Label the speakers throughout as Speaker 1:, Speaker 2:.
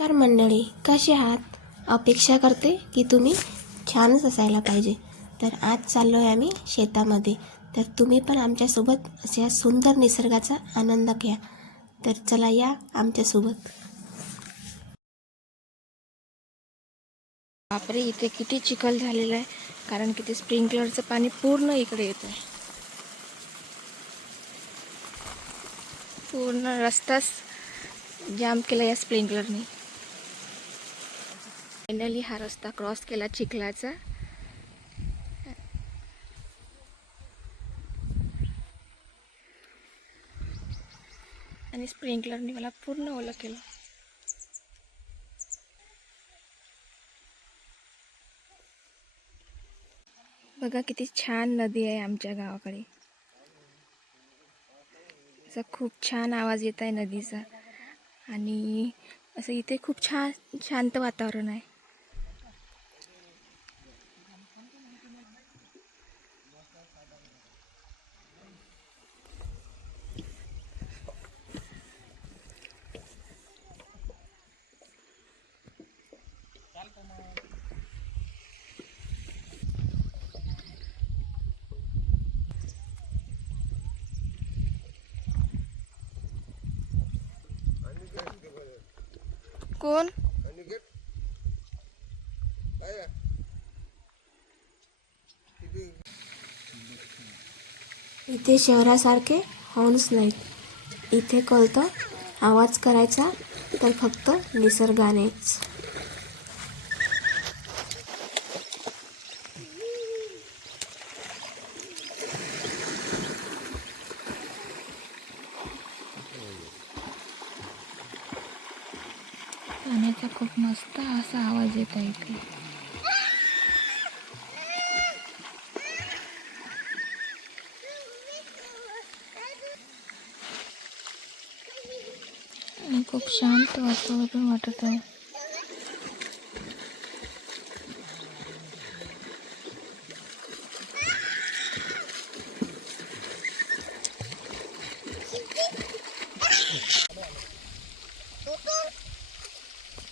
Speaker 1: नमस्कार मंडळी कसे आहात? अपेक्षा करते की तुम्ही छानच असायला पाहिजे. तर आज चाललो आहे आम्ही शेतामध्ये. तर तुम्ही पण आमच्यासोबत अशा सुंदर निसर्गाचा आनंद घ्या. तर चला या आमच्यासोबत. बापरे इथे किती चिखल झालेलं आहे. कारण की ते स्प्रिंकलरचं पाणी पूर्ण इकडे येत आहे. पूर्ण रस्ताच जाम केला या स्प्रिंकलरने. फायनली हा रस्ता क्रॉस केला चिखलाचा. आणि स्प्रिंकलरने मला पूर्ण ओलं केलं. बघा किती छान नदी आहे आमच्या गावाकडे. असा खूप छान आवाज येत आहे नदीचा. आणि असं इथे खूप छान शांत वातावरण आहे. कोण इथे शहरासारखे हॉर्न्स नाहीत. इथे कळतं आवाज करायचा तर फक्त निसर्गानेच. पाण्याचा खूप मस्त असा आवाज येत आहे इथे आणि खूप शांत वातावरण वाटत आहे.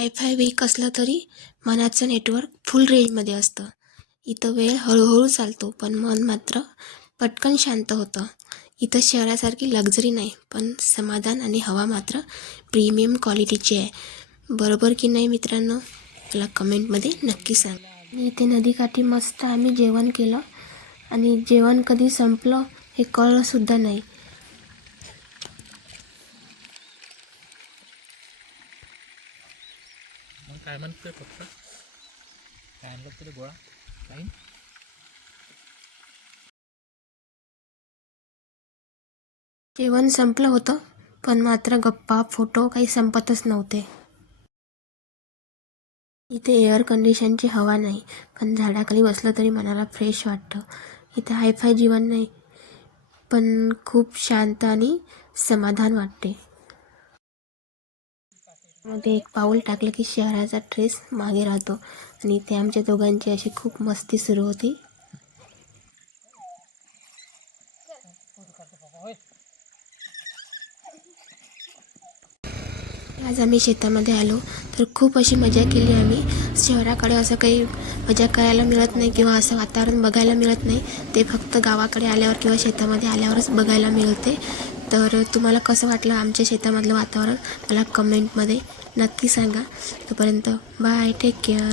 Speaker 1: वायफाय वीक असलं तरी मनाचं नेटवर्क फुल रेंजमध्ये असतं. इथं वेळ हळूहळू चालतो पण मन मात्र पटकन शांत होतं. इथं शहरासारखी लक्झरी नाही पण समाधान आणि हवा मात्र प्रीमियम क्वालिटीची आहे. बरोबर की नाही मित्रांनो? मला कमेंटमध्ये नक्की सांग. आणि इथे नदीकाठी मस्त आम्ही जेवण केलं. आणि जेवण कधी संपलं हे कळलंसुद्धा नाही.
Speaker 2: काय म्हणतोय फक्त? काय आणलं तरी गोळा? काही
Speaker 1: जेवण संपलं होतं पण मात्र गप्पा फोटो काही संपतच नव्हते. इथे एअर कंडिशनची हवा नाही पण झाडाखाली बसलं तरी मनाला फ्रेश वाटतं. इथे हायफाय जीवन नाही पण खूप शांत आणि समाधान वाटते. मध्ये एक पाऊल टाकलं की शहराचा ट्रेस मागे राहतो. आणि ते आमच्या दोघांची अशी खूप मस्ती सुरू होती. आज आम्ही शेतामध्ये आलो. तर खूप अशी मजा केली आम्ही. शहराकडे असं काही मजा करायला मिळत नाही किंवा असं वातावरण बघायला मिळत नाही. ते फक्त गावाकडे आल्यावर किंवा शेतामध्ये आल्यावरच बघायला मिळते. तर तुम्हाला कसं वाटलं आमच्या शेतामधलं वातावरण? मला कमेंटमध्ये नक्की सांगा. तोपर्यंत बाय टेक केअर